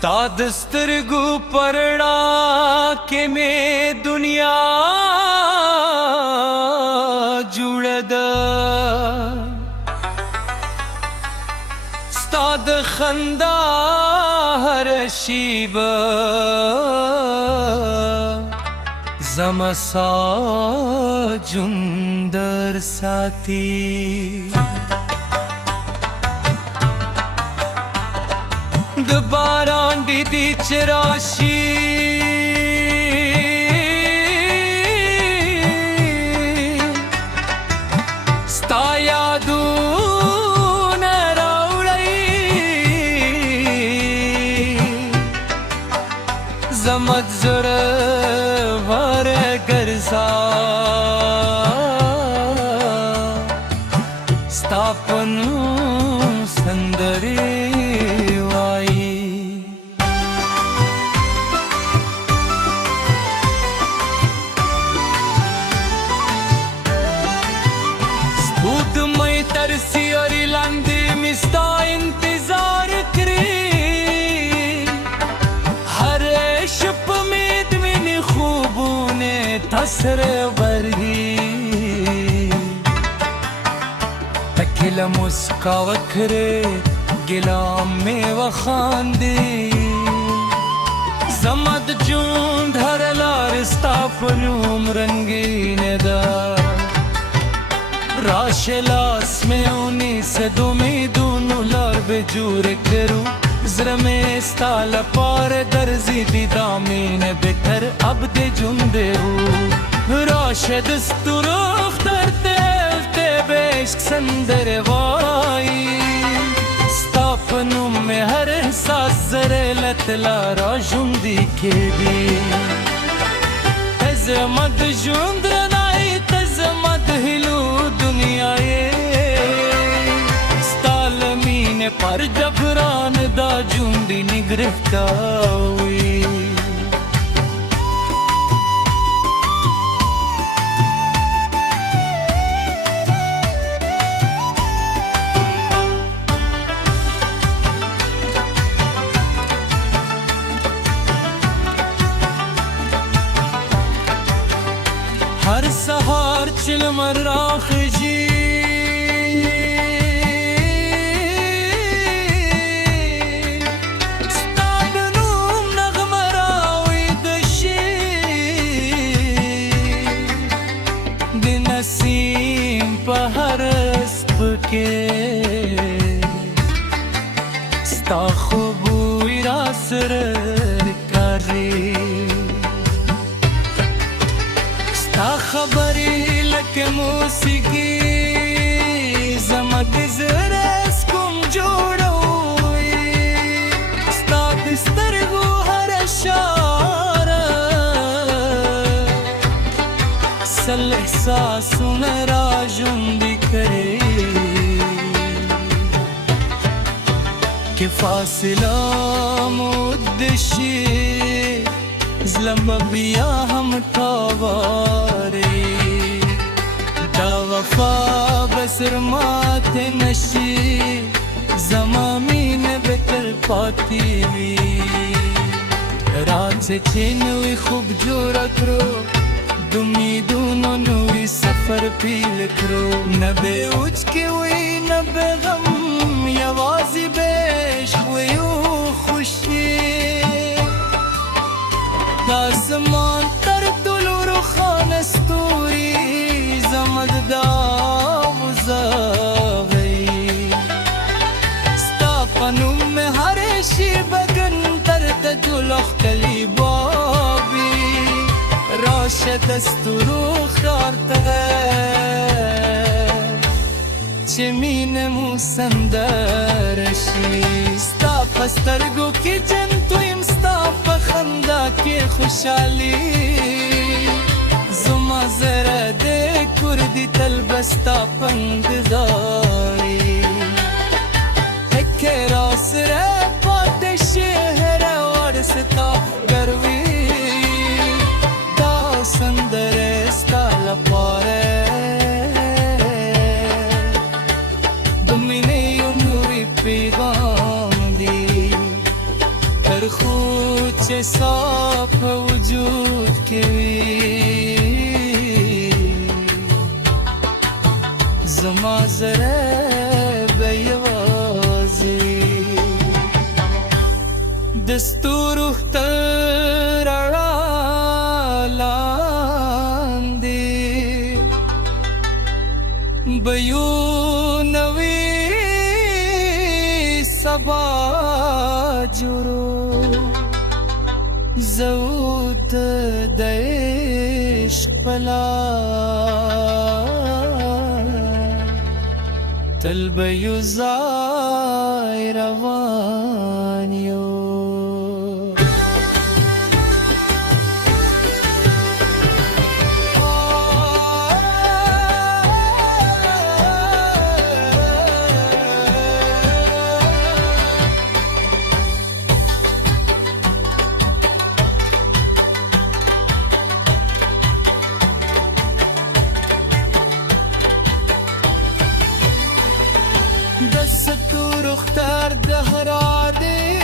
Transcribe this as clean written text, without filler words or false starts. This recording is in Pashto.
ستا دسترگو پرڑا کے میں دنیا جوڑد ستا د خندا ہر شیب زمسا جندر ساتھی د باران دی چراشی ستا یادون راوڑی زمت زر ور گرزا ستا پنو سندری ترسی اور لاندی میں ستا انتظار کری ہر شپ میں دوین خوبوں نے تسر برگی تکل مسکا وکھرے گلام میں وخاندی زمد جون دھر لارستا پنوم رنگین دار راشلاس میں اونی سے دومی دونو لار بجور کرو زرمے استال پار درزی دی دامین بکر عبد جندے ہو راشد استروخ درتے بیشک سندر وائی ستاپنوں میں ہر احساس زرلت لارا جندی کے بھی تزمد جندر نائی تزمد ہلو دنیا ستالمین پر جبران دا جوندی نگرفتا ہوئی ہر سہار چل مر راخ جی ستاد نوم نغم راوی دشی دی نسیم پا ہر اسپ کے ستا خوبوی را سرر کاری خبری لکه موسیقی زمد زرس کم جوڑوی ستا دسترگو ہر اشار سل احساسوں را جندی کرے کہ فاصلہ مدشی زلم بیا ہم تاواری دا وفا بسر مات نشی زمامین بکر پاتی وی رات سے چینوی خوب جورا کرو دمی دونوں نوری سفر پیل کرو نبے اچ کے وی نبے غم یوازی بیش ویو خوشی آسمان تر دلور خان استوری زمد دا مزاوی ستا پنوم میں ہر شیبگن تر تجلخ کلی بابی راشد استرو خارت غیر چمین موسندرشی ستا پسترگو کی جنتویم ستا پخندا کی خوشحالی زما زرد کردی تلبستا پندگاری ایک راس رہ پات شہر ورستا گروی دا سندر استا لپارے دمینی نوری پیغام دی مازره به یوازې د ستورو تر رڼا لاندې به یو نوی سبا جوړو زه ته د عشق په لار تل به یو ځای روان یو د ستورو ختار د هرا دې